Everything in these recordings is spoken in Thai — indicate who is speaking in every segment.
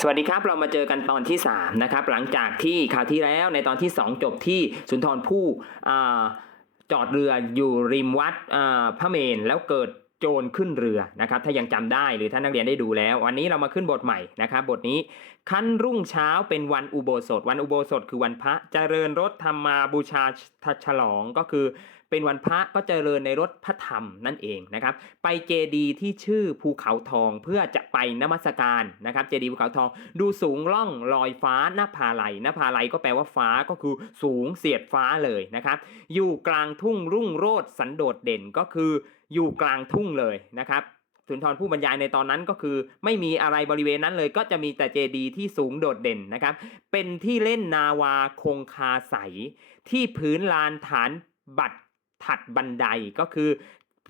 Speaker 1: สวัสดีครับ เรามาเจอกันตอนที่3นะครับหลังจากที่คราวที่แล้วในตอนที่ 2 จบที่สุนทรภู่อ่าจอดเรืออยู่ริมวัดพระเมรุแล้วเกิด โจรขึ้นเรือนะครับถ้ายังจำได้หรือท่านนักเรียนได้ดูแล้ว วันนี้เรามาขึ้นบทใหม่นะครับบทนี้ขั้นรุ่งเช้าเป็นวันอุโบสถ วันอุโบสถคือวันพระเจริญรถธรรมาบูชาฉลองก็คือ เป็นวันพระก็เจริญในรถพระธรรมนั่นเองนะครับไปเจดีย์ที่ชื่อภูเขาทองเพื่อจะไปนมัสการนะครับเจดีย์ภูเขาทอง ดูสูงล่องลอยฟ้าหน้าผาไหลหน้าผาไหลก็แปลว่าฟ้าก็คือสูงเสียดฟ้าเลยนะครับอยู่กลางทุ่งรุ่งโรจน์สันโดษเด่นก็คือ อยู่กลางทุ่งเลยนะครับสุนทรผู้บรรยายในตอนนั้นก็คือ ไม่มีอะไรบริเวณนั้นเลย ก็จะมีแต่เจดีย์ที่สูงโดดเด่นนะครับ เป็นที่เล่นนาวาคงคาใส ที่พื้นลานฐานบัตรถัดบันไดก็คือ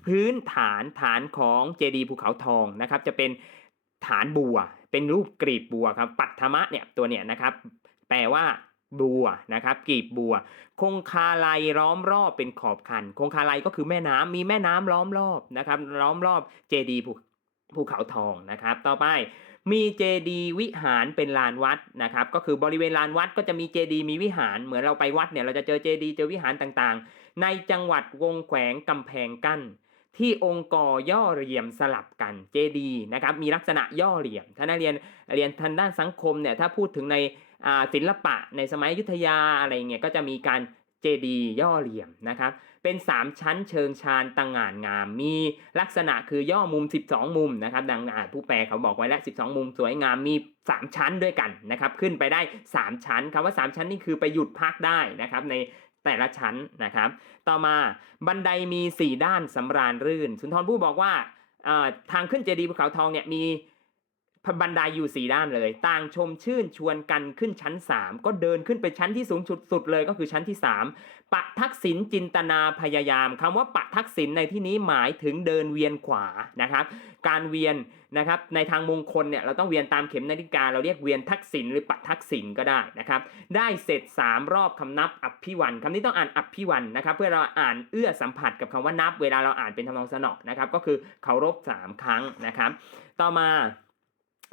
Speaker 1: พื้นฐานฐานของเจดีย์ภูเขาทองนะครับ จะเป็นฐานบัว เป็นรูปกรีบบัวครับ ปัทมะเนี่ยตัวเนี่ยนะครับ แปลว่า บัวนะครับกรีบบัว คงคาไลล้อมรอบเป็นขอบคัน คงคาไลก็คือแม่น้ำมีแม่น้ำล้อมรอบนะครับล้อมรอบเจดีภูภูเขาทองนะครับ ต่อไปมีเจดีวิหารเป็นลานวัดนะครับ ก็คือบริเวณลานวัดก็จะมีเจดีมีวิหารเหมือนเราไปวัดเนี่ยเราจะเจอเจดีเจอวิหารต่างๆ ในจังหวัดวงแขวงกำแพงกั้นที่องค์กอย่อเหลี่ยมสลับกันเจดีนะครับมีลักษณะย่อเหลี่ยมถ้านักเรียนเรียนทางด้านสังคมเนี่ยถ้าพูดถึงใน ศิลปะในสมัยยุทธยาอะไรเงี้ยก็จะมีการเจดีย่อเหลี่ยมนะครับเป็น 3 ชั้นเชิงชานตังงานงาม มีลักษณะคือย่อมุม 12 มุมนะครับดังอานผู้แปลเขาบอกไว้แล้ว 12 มุมสวยงามมี 3 ชั้นด้วยกันนะครับขึ้นไปได้ 3 ชั้นคำว่า 3 ชั้นนี่คือไปหยุดพักได้นะครับในแต่ละชั้นนะครับ ต่อมาบันไดมี 4 ด้านสำราญรื่น สุนทรภู่บอกว่าทางขึ้นเจดีย์ภูเขาทองเนี่ยมี บันไดอยู่4ด้านเลย ต่างชมชื่นชวนกันขึ้นชั้น 3 ก็เดินขึ้นไปชั้นที่สูงสุดสุดเลยก็คือชั้นที่ 3ปะทักษิณจินตนาพยายามคำว่าปะทักษิณในที่นี้หมายถึงเดินเวียนขวานะครับ การเวียนนะครับในทางมงคลเนี่ยเราต้องเวียนตามเข็มนาฬิกาเราเรียกเวียนทักษิณหรือปะทักษิณก็ได้นะครับได้เสร็จ 3 รอบคำนับอภิวันคำนี้ต้องอ่านอภิวันนะครับเพื่อเราอ่านเอื้อสัมผัสกับคำว่านับ เวลาเราอ่านเป็นทำนองสนอนะครับก็คือเคารพ3ครั้งนะครับ ต่อมา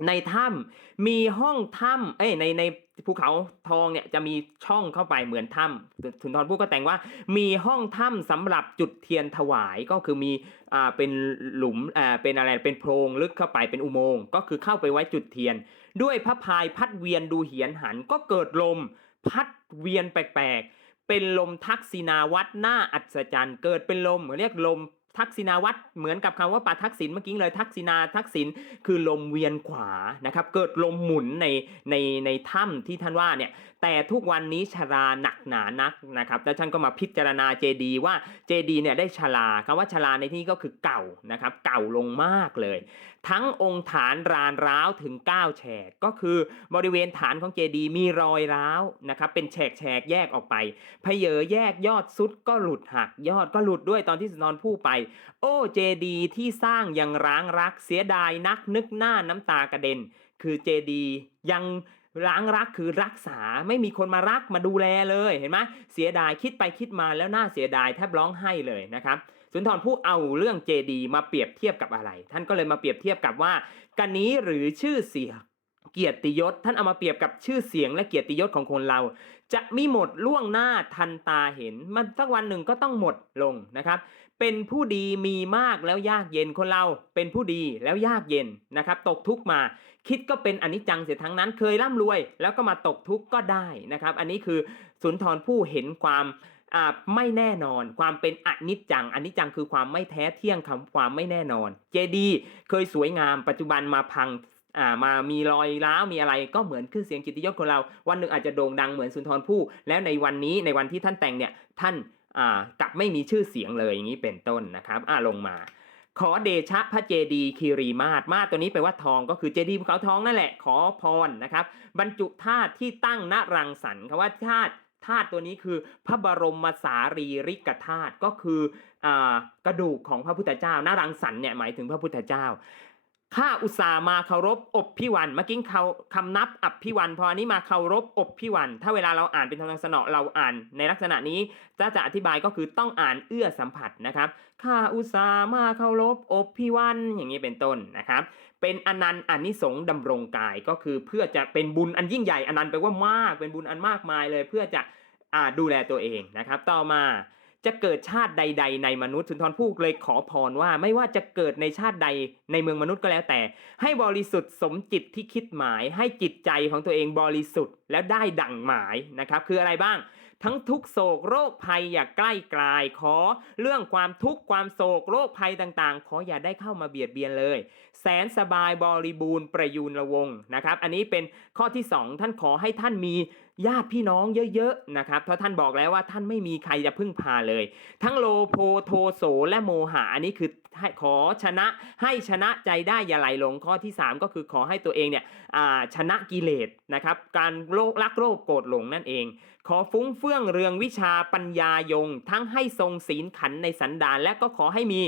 Speaker 1: ในถ้ำมีห้องถ้ำเอ้ยในในภูเขาทองเนี่ยจะมีช่องเข้าไปเหมือนถ้ำสุนทรภู่ก็แต่งว่า มีห้องถ้ำสำหรับจุดเทียนถวายก็คือมีอ่าเป็นหลุมอ่าเป็นอะไรเป็นโพรงลึกเข้าไปเป็นอุโมงค์ก็คือเข้าไปไว้จุดเทียน ด้วยพระพายพัดเวียนดูเหียนหันก็เกิดลมพัดเวียนแปลกๆเป็นลมทักษิณาวัดหน้าอัศจรรย์ เกิดเป็นลมเรียกลม ทักษิณาวัตรเหมือนกับคำว่าปาทักษิณเมื่อกี้เลยทักษิณาทักษิณคือลมเวียนขวานะครับเกิดลมหมุนในในในถ้ำที่ท่านว่าเนี่ยแต่ทุกวันนี้ชราหนักหนานักนะครับแล้วท่านก็มาพิจารณาเจดีว่าเจดีเนี่ยได้ชราคำว่าชราในที่นี้ก็คือเก่านะครับเก่าลงมากเลย ทั้งองค์ฐานรานร้าวถึง 9 แฉก ก็คือบริเวณฐานของเจดีมีรอยร้าวนะครับเป็นแฉกแฉกแยกออกไปเพเยอแยกยอดสุดก็หลุดหักยอดก็หลุดด้วยตอนที่สุนทรภู่ไป โอ้เจดีที่สร้างยังร้างรักเสียดายนักนึกหน้าน้ำตากระเด็น คือเจดียัง ร้างรักคือรักษาไม่มีคนมารักมาดูแลเลยเห็นไหมเสียดายคิดไปคิดมาแล้วน่าเสียดายแทบร้องไห้เลยนะครับสุนทรภู่เอาเรื่องเจดีมาเปรียบเทียบกับอะไร ท่านก็เลยมาเปรียบเทียบกับว่า กันนี้หรือชื่อเสียงเกียรติยศท่านเอามาเปรียบกับชื่อเสียงและเกียรติยศของคนเรา จะมีหมดล่วงหน้าทันตาเห็น มันสักวันหนึ่งก็ต้องหมดลงนะครับ เป็นผู้ดีมีมากแล้วยากเย็นคนเราเป็นผู้ดีแล้วยากเย็นนะครับตกทุกมา คิดก็เป็นอนิจจังเสียทั้งนั้นเคยร่ำรวย แล้วก็มาตกทุกข์ก็ได้นะครับ อันนี้คือสุนทรผู้เห็นความไม่แน่นอน ความเป็นอนิจจังอนิจจังคือความไม่แท้เที่ยงคำความไม่แน่นอน เจดีเคยสวยงามปัจจุบันมาพังอ่ามามีรอยร้าวมีอะไรก็เหมือนขึ้นเสียงกิตติยศของเรา วันหนึ่งอาจจะโด่งดังเหมือนสุนทรภู่แล้วในวันนี้ในวันที่ท่านแต่งเนี่ยท่าน อ่ากับไม่มีชื่อเสียงเลยอย่างนี้เป็นต้นนะครับอ่าลงมา ขอเดชะพระเจดีคีรีมาศมาศตัวนี้แปลว่าทองก็คือเจดีภูเขาทองนั่นแหละขอพรนะครับ บรรจุธาตุที่ตั้งณรังสรรค์คำว่าธาตุธาตุตัวนี้คือพระบรมสารีริกธาตุก็คืออกระดูกของพระพุทธเจ้าณรังสรรค์เนี่ยหมายถึงพระพุทธเจ้า ข้าอุตส่าห์มาเคารพอบพิวันเมื่อกี้เขาคำนับอับพิวันพออันนี้มาเคารพอบพิวัน ถ้าเวลาเราอ่านเป็นทำนองสนอเราอ่านในลักษณะนี้ถ้าจะอธิบายก็คือต้องอ่านเอื้อสัมผัสนะครับข้าอุตส่าห์มาเคารพอบพิวันอย่างนี้เป็นต้นนะครับ เป็นอนันต์อนนิสงส์ดำรงกายก็คือเพื่อจะเป็นบุญอันยิ่งใหญ่อนันต์แปลว่ามากเป็นบุญอันมากมายเลยเพื่อจะอ่าดูแลตัวเองนะครับ ต่อมา จะเกิดชาติใด ๆ ในมนุษย์สุนทรภู่เลยขอพรว่าไม่ว่าจะเกิดในชาติใดในเมืองมนุษย์ก็แล้วแต่ ให้บริสุทธิ์สมจิตที่คิดหมาย ให้จิตใจของตัวเองบริสุทธิ์แล้วได้ดั่งหมายนะครับ คืออะไรบ้าง ทั้งทุกโศกโรคภัยอย่าใกล้กลาย ขอเรื่องความทุกข์ความโศกโรคภัยต่างๆ ขออย่าได้เข้ามาเบียดเบียนเลย แสนสบายบริบูรณ์ประยูนละวงนะครับ อันนี้เป็นข้อที่ 2 ท่านขอให้ท่านมี ญาติพี่น้องเยอะๆนะครับเพราะท่านบอกแล้วว่าท่านไม่มีใครจะพึ่งพาเลย ทั้งโลโพโทโสและโมหะอันนี้คือ ให้ขอชนะให้ชนะใจได้อย่าไหลหลงข้อที่ 3 ก็คือขอให้ตัวเองเนี่ยชนะกิเลสนะครับการโลกรักโลภโกรธหลงนั่นเอง ขอฟุ้งเฟื่องเรืองวิชาปัญญายง ทั้งให้ทรงศีลขันในสันดานและก็ขอให้มี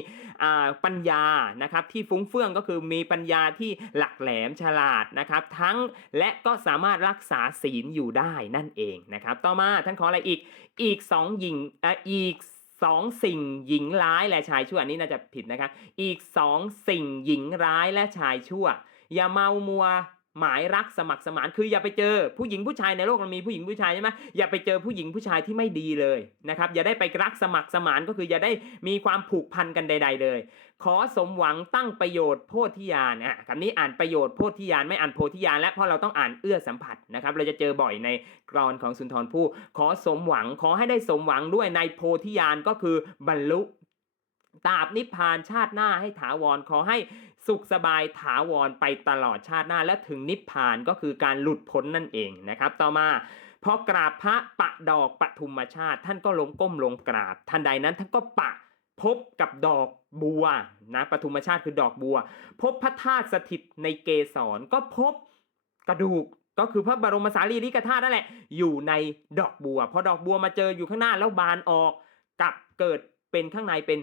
Speaker 1: ปัญญานะครับที่ฟุ้งเฟื่องก็คือมีปัญญาที่หลักแหลมฉลาดนะครับทั้งและก็สามารถรักษาศีลอยู่ได้นั่นเองนะครับต่อมาท่านขออะไรอีกอีกสองหญิงออีก สองสิ่งหญิงร้ายและชายชั่วอันนี้น่าจะผิดนะครับอีกสองสิ่งหญิงร้ายและชายชั่ว อย่าเมามัว หมายรักสมัครสมานคืออย่าไปเจอผู้หญิงผู้ชายในโลกมันมีผู้หญิงผู้ชายใช่ไหมอย่าไปเจอผู้หญิงผู้ชายที่ไม่ดีเลยนะครับอย่าได้ไปรักสมัครสมานก็คืออย่าได้มีความผูกพันกันใด ๆ เลย ขอสมหวังตั้งประโยชน์โพธิญาณอะคำนี้อ่านประโยชน์โพธิญาณไม่อ่านโพธิญาณและเพราะเราต้องอ่านเอื้อสัมผัสนะครับเราจะเจอบ่อยในกรอนของสุนทรภู่ขอสมหวังขอให้ได้สมหวังด้วยในโพธิญาณก็คือบรรลุ ตราบนิพพานชาติหน้าให้ถาวรขอให้สุขสบายถาวรไปตลอดชาติหน้าและถึงนิพพานก็คือการหลุดพ้นนั่นเองนะครับ ต่อมาพอกราบพระปะดอกปทุมชาติ ท่านก็ลงก้มลงกราบทันใดนั้นท่านก็ปะพบกับดอกบัวนะปทุมชาติคือดอกบัว พบพระธาตุสถิตในเกสรก็พบกระดูกก็คือพระบรมสารีริกธาตุนั่นแหละ อยู่ในดอกบัวพอดอกบัวมาเจออยู่ข้างหน้าแล้วบานออกกลับเกิดเป็นข้างในเป็น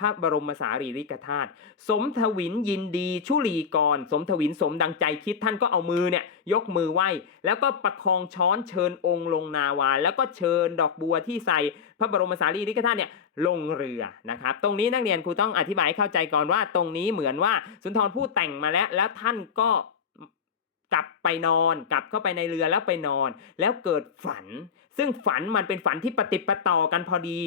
Speaker 1: พระบรมสารีริกธาตุสมทวินยินดีชุลีกร สมทวินสมดังใจคิดท่านก็เอามือเนี่ยยกมือไหว้ แล้วก็ประคองช้อนเชิญองค์ลงนาวา แล้วก็เชิญดอกบัวที่ใส่พระบรมสารีริกธาตุเนี่ยลงเรือนะครับ ตรงนี้นักเรียนครูต้องอธิบายเข้าใจก่อนว่าตรงนี้เหมือนว่าสุนทรภู่แต่งมาแล้ว แล้วท่านก็กลับไปนอน กลับเข้าไปในเรือแล้วไปนอน แล้วเกิดฝัน ซึ่งฝันมันเป็นฝันที่ปฏิปต่อกันพอดี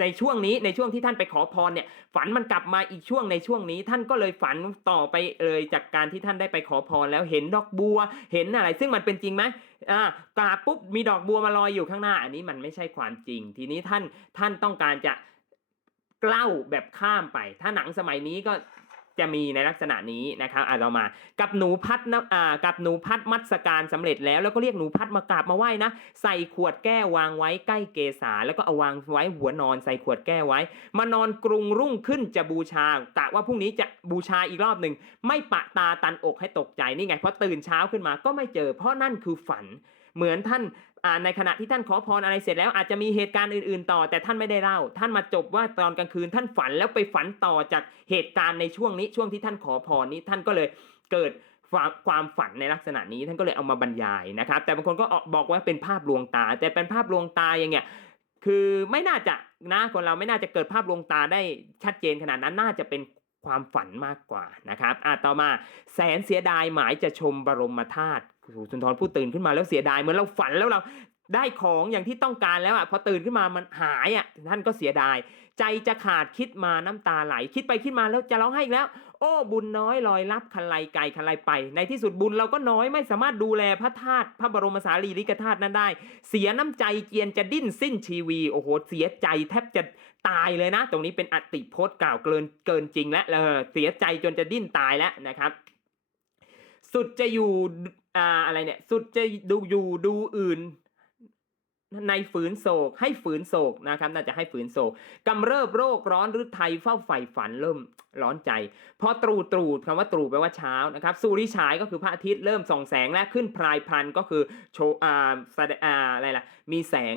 Speaker 1: ในช่วงนี้ในช่วงที่ท่านไปขอพรเนี่ย ฝันมันกลับมาอีกช่วงในช่วงนี้ ท่านก็เลยฝันต่อไปเลยจากการที่ท่านได้ไปขอพรแล้วเห็นดอกบัว เห็นอะไร ซึ่งมันเป็นจริงไหมอ่ากราบปุ๊บมีดอกบัวมาลอยอยู่ข้างหน้า อันนี้มันไม่ใช่ความจริง ทีนี้ท่านท่านต้องการจะเล่าแบบข้ามไป ถ้าหนังสมัยนี้ก็ จะมีในลักษณะนี้นะครับอะเรามา กับหนูพัดนะอ่ากับหนูพัดมัสการสำเร็จแล้วแล้วก็เรียกหนูพัดมากราบมาไหว้นะใส่ขวดแก้ววางไว้ใกล้เกศาแล้วก็เอาวางไว้หัวนอนใส่ขวดแก้วไว้ มานอนกรุงรุ่งขึ้นจะบูชากะว่าพรุ่งนี้จะบูชาอีกรอบหนึ่งไม่ปะตาตันอกให้ตกใจนี่ไงเพราะตื่นเช้าขึ้นมาก็ไม่เจอ เพราะนั่นคือฝัน เหมือนท่านในขณะที่ท่านขอพรอะไรเสร็จแล้วอาจจะมีเหตุการณ์อื่น ๆ ต่อ แต่ท่านไม่ได้เล่า ท่านมาจบว่าตอนกลางคืนท่านฝันแล้วไปฝันต่อจากเหตุการณ์ในช่วงนี้ช่วงที่ท่านขอพรนี้ท่านก็เลยเกิดความความฝันในลักษณะนี้ท่านก็เลยเอามาบรรยายนะครับ แต่บางคนก็บอกว่าเป็นภาพลวงตา แต่เป็นภาพลวงตาอย่างเงี้ยคือไม่น่าจะนะคนเราไม่น่าจะเกิดภาพลวงตาได้ชัดเจนขนาดนั้นน่าจะเป็นความฝันมากกว่านะครับอะต่อมาแสนเสียดายหมายจะชมบรมธาตุ สุนทรผู้ตื่นขึ้นมาแล้วเสียดายเหมือนเราฝันแล้วเราได้ของอย่างที่ต้องการแล้วอะพอตื่นขึ้นมามันหายอะท่านก็เสียดาย ใจจะขาดคิดมาน้ำตาไหล คิดไปคิดมาแล้วจะร้องไห้อีกแล้ว โอ้บุญน้อยลอยลับคันไลไกลคันไลไป ในที่สุดบุญเราก็น้อยไม่สามารถดูแลพระธาตุพระบรมสารีริกธาตุนั้นได้ เสียน้ำใจเจียนจะดิ้นสิ้นชีวีโอ้โหเสียใจแทบจะตายเลยนะ ตรงนี้เป็นอติโพสต์กล่าวเกินเกินจริงแล้วเออเสียใจจนจะดิ้นตายแล้วนะครับสุดจะอยู่ อ่าอะไรเนี่ยสุดจะดูอยู่ดูอื่น ในฝืนโศก ให้ฝืนโศกนะครับน่าจะให้ฝืนโศกกำเริบโรคร้อนหรือไทยเฝ้าใฝ่ฝันเริ่มร้อนใจพอตรูตรูคำว่าตรูแปลว่าเช้านะครับสุริฉายก็คือพระอาทิตย์เริ่มส่องแสงและขึ้นพรายพันก็คือโชอ่าสดอ่าอะไรล่ะมีแสง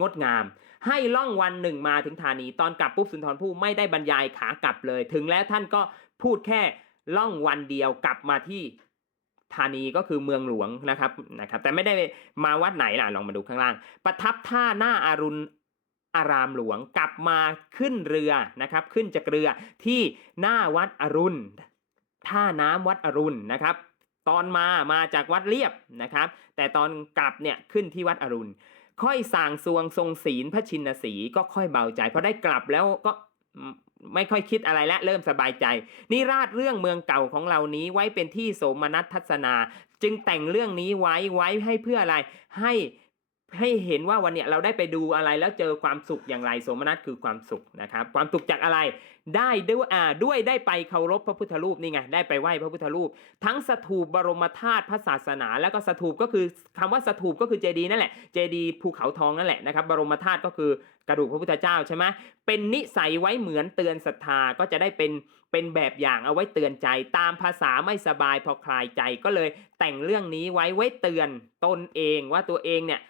Speaker 1: งดงาม ให้ล่องวันหนึ่งมาถึงธานี ตอนกลับปุ๊บสุนทรภู่ไม่ได้บรรยายขากลับเลย ถึงแล้วท่านก็พูดแค่ล่องวันเดียวกลับมาที่ ธานีก็คือเมืองหลวงนะครับนะครับแต่ไม่ได้มาวัดไหนล่ะลองมาดูข้างล่าง ประทับท่าหน้าอารุณอารามหลวงกลับมาขึ้นเรือนะครับ ขึ้นจากเรือที่หน้าวัดอรุณท่าน้ำวัดอรุณนะครับ ตอนมามาจากวัดเรียบนะครับ แต่ตอนกลับเนี่ยขึ้นที่วัดอรุณค่อยสั่งสวงทรงศีลพระชินสีก็ค่อยเบาใจเพอได้กลับแล้วก็ ไม่ค่อยคิดอะไรและเริ่มสบายใจ นิราชเรื่องเมืองเก่าของเรานี้ไว้เป็นที่โสมนัสทัศนา จึงแต่งเรื่องนี้ไว้ไว้ให้เพื่ออะไรให้ ให้เห็นว่าวันเนี้ยเราได้ไปดูอะไรแล้วเจอความสุขอย่างไรโสมนัสคือความสุขนะครับ ความสุขจากอะไรได้ด้วยอ่าด้วยได้ไปเคารพพระพุทธรูปนี่ไงได้ไปไหว้พระพุทธรูป ทั้งสถูปบรมธาตุพระศาสนา แล้วก็สถูปก็คือคำว่าสถูปก็คือเจดีย์นั่นแหละเจดีย์ภูเขาทองนั่นแหละนะครับบรมธาตุก็คือกระดูกพระพุทธเจ้าใช่ไหมเป็นนิสัยไว้เหมือนเตือนศรัทธาก็จะได้เป็นเป็นแบบอย่างเอาไว้เตือนใจ ตามภาษาไม่สบายพอคลายใจก็เลยแต่งเรื่องนี้ไว้ไว้เตือนตนเองว่าตัวเองเนี่ย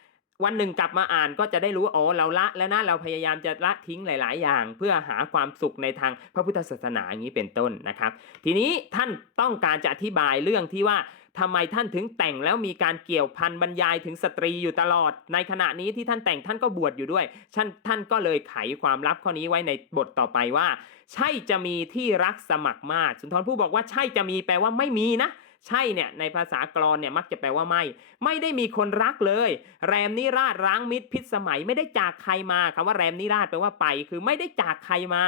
Speaker 1: วันหนึ่งกลับมาอ่านก็จะได้รู้ว่าอ๋อเราละแล้วนะเราพยายามจะละทิ้งหลาย ๆ อย่าง เพื่อหาความสุขในทางพระพุทธศาสนาอย่างนี้เป็นต้นนะครับ ทีนี้ท่านต้องการจะอธิบายเรื่องที่ว่าทำไมท่านถึงแต่งแล้วมีการเกี่ยวพันบรรยายถึงสตรีอยู่ตลอด ในขณะนี้ที่ท่านแต่งท่านก็บวชอยู่ด้วยท่านท่านก็เลยไขความลับข้อนี้ไว้ในบทต่อไปว่า ใช่จะมีที่รักสมัครมากสุนทรผู้บอกว่าใช่จะมีแปลว่าไม่มีนะ ใช่เนี่ยในภาษากรอนเนี่ยมักจะแปลว่าไม่ ไม่ได้มีคนรักเลย แรมนิราชร้างมิตรพิษสมัยไม่ได้จากใครมาคำว่าแรมนิราชแปลว่าไป คือไม่ได้จากใครมา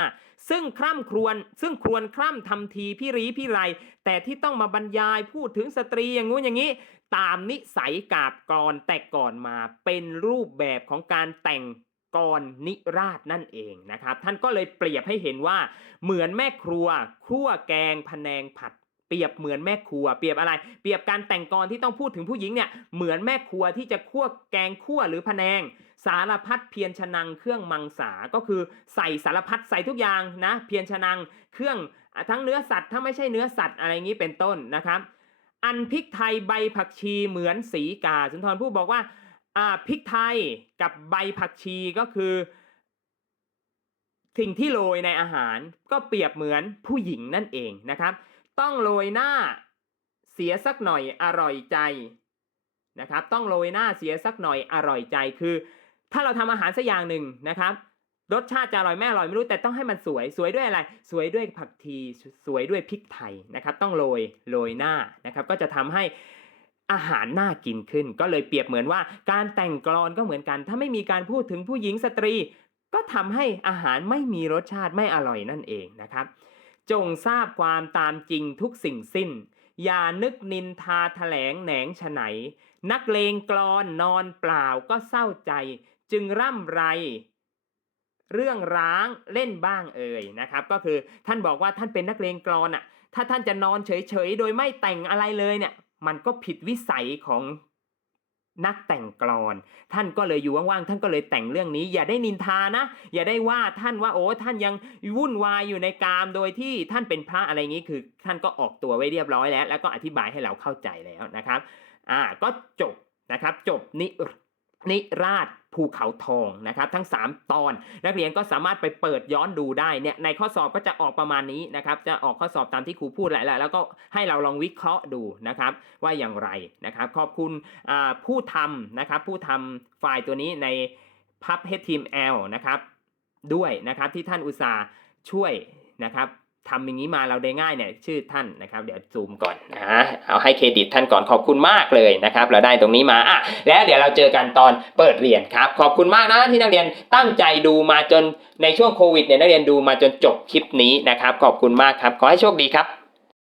Speaker 1: ซึ่งคร่ำครวญซึ่งครวญคร่ำทำทีพี่รีพี่ไร แต่ที่ต้องมาบรรยายพูดถึงสตรีอย่างงู้นอย่างนี้ ตามนิสัยกาบกรอนแต่ก่อนมาเป็นรูปแบบของการแต่งกรนิราชนั่นเองนะครับ ท่านก็เลยเปรียบให้เห็นว่าเหมือนแม่ครัวคั่วแกงพะแนงผัด เปรียบเหมือนแม่ครัว เปรียบอะไร เปรียบการแต่งกรที่ต้องพูดถึงผู้หญิงเนี่ยเหมือนแม่ครัวที่จะคั่วแกงคั่วหรือพะแนง สารพัดเพียรชนังเครื่องมังสาก็คือใส่สารพัดใส่ทุกอย่างนะเพียรชนังเครื่องทั้งเนื้อสัตว์ถ้าไม่ใช่เนื้อสัตว์อะไรอย่างนี้เป็นต้นนะครับ อันพริกไทยใบผักชีเหมือนสีกาสุนทรผู้บอกว่าอ่าพริกไทยกับใบผักชีก็คือสิ่งที่โรยในอาหารก็เปรียบเหมือนผู้หญิงนั่นเองนะครับ ต้องโรยหน้าเสียสักหน่อยอร่อยใจนะครับ ต้องโรยหน้าเสียสักหน่อยอร่อยใจคือ ถ้าเราทำอาหารสักอย่างหนึ่งนะครับรสชาติจะอร่อยไม่อร่อยไม่รู้แต่ต้องให้มันสวยสวยด้วยอะไร สวยด้วยผักชีสวยด้วยพริกไทยนะครับต้องโรยโรยหน้านะครับก็จะทำให้อาหารน่ากินขึ้น ก็เลยเปรียบเหมือนว่าการแต่งกลอนก็เหมือนกัน ถ้าไม่มีการพูดถึงผู้หญิงสตรี ก็ทำให้อาหารไม่มีรสชาติไม่อร่อยนั่นเองนะครับ จงทราบความตามจริงทุกสิ่งสิ้น อย่านึกนินทาแถลงแหนงฉไหน นักเลงกลอนนอนเปล่าก็เศร้าใจ จึงร่ำไร เรื่องร้างเล่นบ้างเอ่ยนะครับ ก็คือท่านบอกว่าท่านเป็นนักเลงกลอนอะ ถ้าท่านจะนอนเฉยๆ โดยไม่แต่งอะไรเลยเนี่ย มันก็ผิดวิสัยของ นักแต่งกลอน ท่านก็เลยอยู่ว่างๆท่านก็เลยแต่งเรื่องนี้ อย่าได้นินทานะ อย่าได้ว่าท่านว่าโอ้ท่านยังวุ่นวายอยู่ในกามโดยที่ท่านเป็นพระอะไรอย่างนี้คือ ท่านก็ออกตัวไว้เรียบร้อยแล้ว แล้วก็อธิบายให้เราเข้าใจแล้วนะครับ อ่าก็จบนะครับ จบนิ นิราชภูเขาทองนะครับทั้ง 3 ตอน นักเรียนก็สามารถไปเปิดย้อนดูได้เนี่ยในข้อสอบก็จะออกประมาณนี้นะครับจะออกข้อสอบตามที่ครูพูดแหละแล้วก็ให้เราลองวิเคราะห์ดูนะครับว่าอย่างไรนะครับขอบคุณผู้ทำนะครับผู้ทำไฟล์ตัวนี้ใน pub html นะครับด้วยนะครับที่ท่านอุตสาห์ช่วยนะครับ ทำอย่างนี้มาเราได้ง่ายเนี่ยชื่อท่านนะครับ เดี๋ยวซูมก่อนนะเอาให้เครดิตท่านก่อนขอบคุณมากเลยนะครับ เราได้ตรงนี้มาอะแล้วเดี๋ยวเราเจอกันตอนเปิดเรียนครับ ขอบคุณมากนะที่นักเรียนตั้งใจดูมาจนในช่วงโควิดเนี่ยนักเรียนดูมาจนจบคลิปนี้นะครับ ขอบคุณมากครับ ขอให้โชคดีครับ